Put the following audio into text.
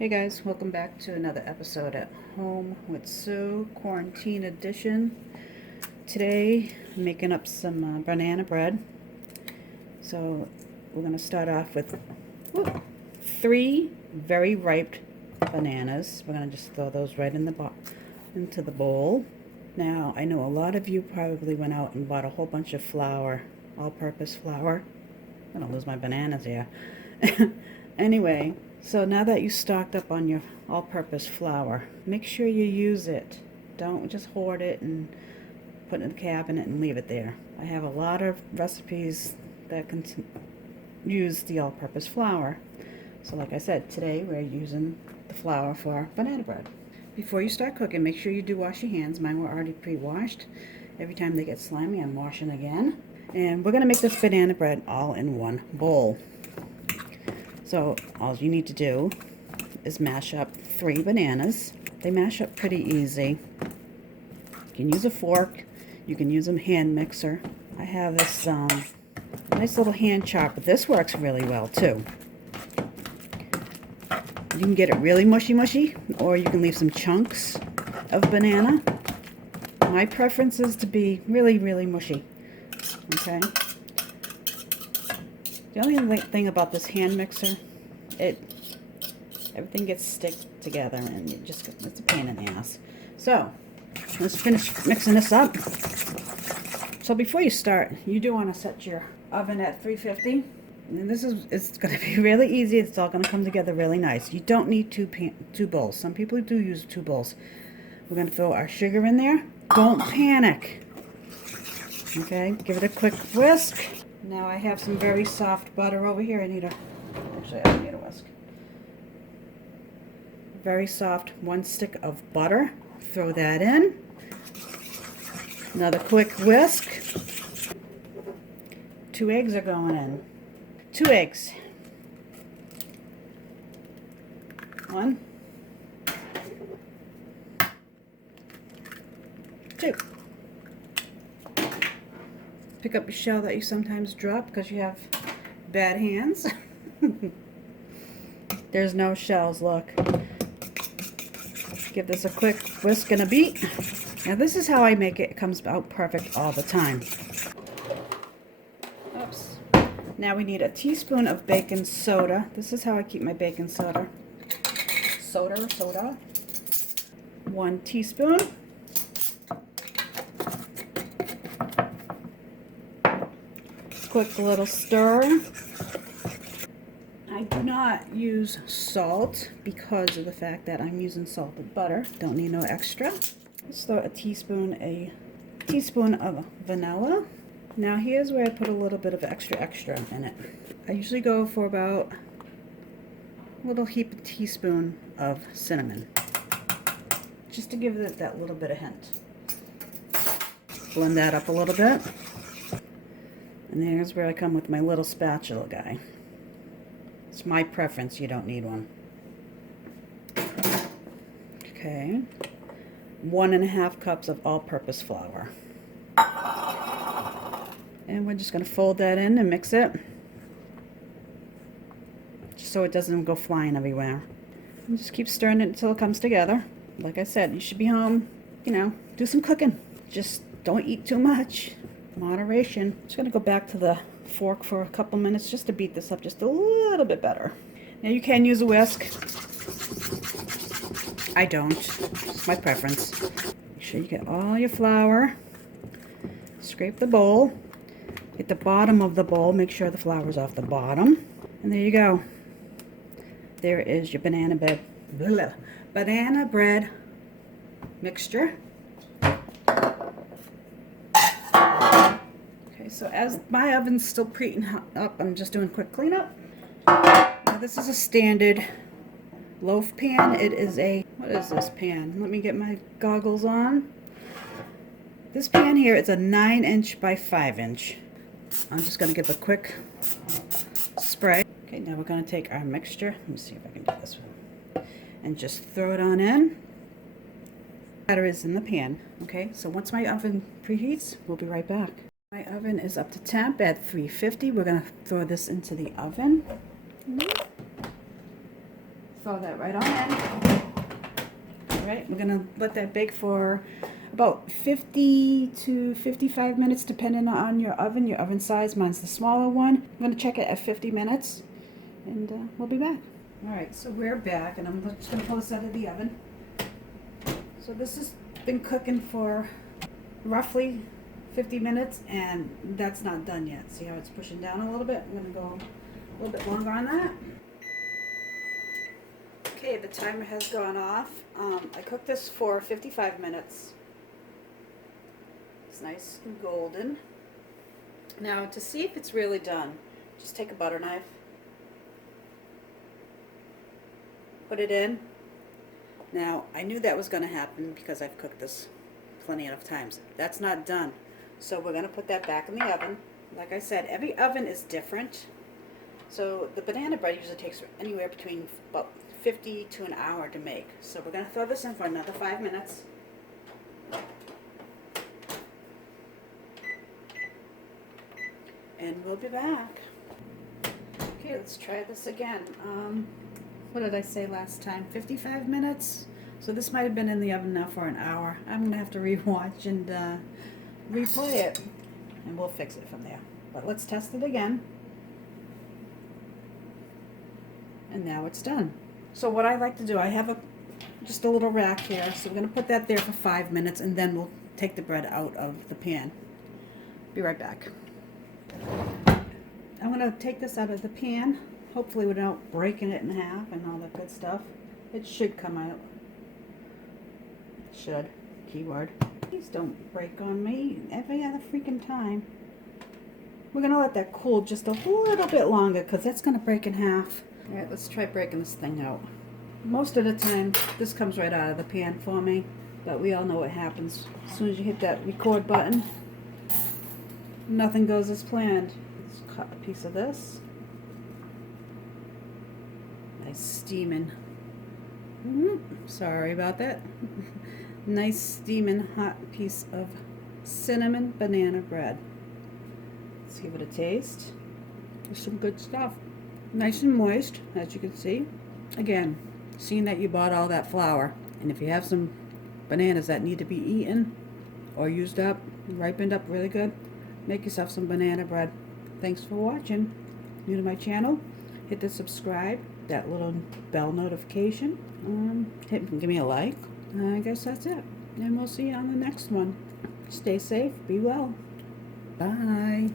Hey guys, welcome back to another episode at Home with Sue, Quarantine Edition. Today, I'm making up some banana bread. So, we're going to start off with 3 very ripe bananas. We're going to just throw those right into the bowl. Now, I know a lot of you probably went out and bought a whole bunch of flour, all-purpose flour. I'm going to lose my bananas here. Anyway, so now that you stocked up on your all-purpose flour, make sure you use it. Don't just hoard it and put it in the cabinet and leave it there. I have a lot of recipes that can use the all-purpose flour. So like I said, today we're using the flour for banana bread. Before you start cooking, make sure you do wash your hands. Mine were already pre-washed. Every time they get slimy, I'm washing again. And we're going to make this banana bread all in one bowl. So all you need to do is mash up 3 bananas. They mash up pretty easy. You can use a fork. You can use a hand mixer. I have this nice little hand chopper. This works really well too. You can get it really mushy, or you can leave some chunks of banana. My preference is to be really mushy. Okay. The only thing about this hand mixer, everything gets stick together and it's a pain in the ass. So, let's finish mixing this up. So before you start, you do want to set your oven at 350. And it's going to be really easy. It's all going to come together really nice. You don't need two bowls. Some people do use 2 bowls. We're going to throw our sugar in there. Don't panic. Okay, give it a quick whisk. Now I have some very soft butter over here. I don't need a whisk. Very soft 1 stick of butter. Throw that in. Another quick whisk. 2 eggs are going in. 2 eggs. 1. 2. Pick up your shell that you sometimes drop because you have bad hands. There's no shells, look. Give this a quick whisk and a beat. Now this is how I make it. It comes out perfect all the time. Oops. Now we need a teaspoon of baking soda. This is how I keep my baking soda. Soda. 1 teaspoon. Quick little stir. I do not use salt because of the fact that I'm using salted butter. Don't need no extra. Let's throw a teaspoon of vanilla. Now here's where I put a little bit of extra in it. I usually go for about a little teaspoon of cinnamon, just to give it that little bit of hint. Blend that up a little bit. And there's where I come with my little spatula guy. It's my preference, you don't need one. Okay. 1.5 cups of all-purpose flour. And we're just going to fold that in and mix it. Just so it doesn't go flying everywhere. And just keep stirring it until it comes together. Like I said, you should be home, do some cooking. Just don't eat too much. Moderation. Just going to go back to the fork for a couple minutes just to beat this up just a little bit better. Now you can use a whisk. I don't. It's my preference. Make sure you get all your flour. Scrape the bowl. Get the bottom of the bowl. Make sure the flour's off the bottom. And there you go. There is your banana bread mixture. So as my oven's still preheating up, I'm just doing a quick cleanup. Now this is a standard loaf pan. It is what is this pan? Let me get my goggles on. This pan here is a 9" by 5". I'm just going to give a quick spray. Okay, now we're going to take our mixture. Let me see if I can do this one. And just throw it on in. Batter is in the pan. Okay, so once my oven preheats, we'll be right back. My oven is up to temp at 350. We're going to throw this into the oven. throw that right on in. All right, we're gonna let that bake for about 50 to 55 minutes, depending on your oven size. Mine's the smaller one. I'm gonna check it at 50 minutes, and we'll be back. All right, so we're back, and I'm just gonna pull this out of the oven. So this has been cooking for roughly 50 minutes, and that's not done yet. See how it's pushing down a little bit? I'm gonna go a little bit longer on that. Okay, the timer has gone off. I cooked this for 55 minutes. It's nice and golden. Now, to see if it's really done, just take a butter knife, put it in. Now, I knew that was going to happen because I've cooked this plenty of times. That's not done. So we're going to put that back in the oven. Like I said, every oven is different. So the banana bread usually takes anywhere between about 50 to an hour to make. So we're going to throw this in for another 5 minutes. And we'll be back. Okay, let's try this again. What did I say last time? 55 minutes? So this might have been in the oven now for an hour. I'm going to have to rewatch and replay it. And we'll fix it from there. But let's test it again. And now it's done. So what I like to do, I have just a little rack here. So we're going to put that there for 5 minutes, and then we'll take the bread out of the pan. Be right back. I'm going to take this out of the pan, hopefully without breaking it in half and all that good stuff. It should come out. Should. Keyword. Please don't break on me every other freaking time. We're going to let that cool just a little bit longer because that's going to break in half. Alright, let's try breaking this thing out. Most of the time, this comes right out of the pan for me, but we all know what happens. As soon as you hit that record button, nothing goes as planned. Let's cut a piece of this. Nice steaming. Sorry about that. Nice steaming hot piece of cinnamon banana bread. Let's give it a taste. There's some good stuff. Nice and moist, as you can see. Again, seeing that you bought all that flour, and if you have some bananas that need to be eaten or used up, ripened up really good, make yourself some banana bread. Thanks for watching. New to my channel, hit the subscribe, that little bell notification, give me a like. I guess that's it, and we'll see you on the next one. Stay safe, be well. Bye.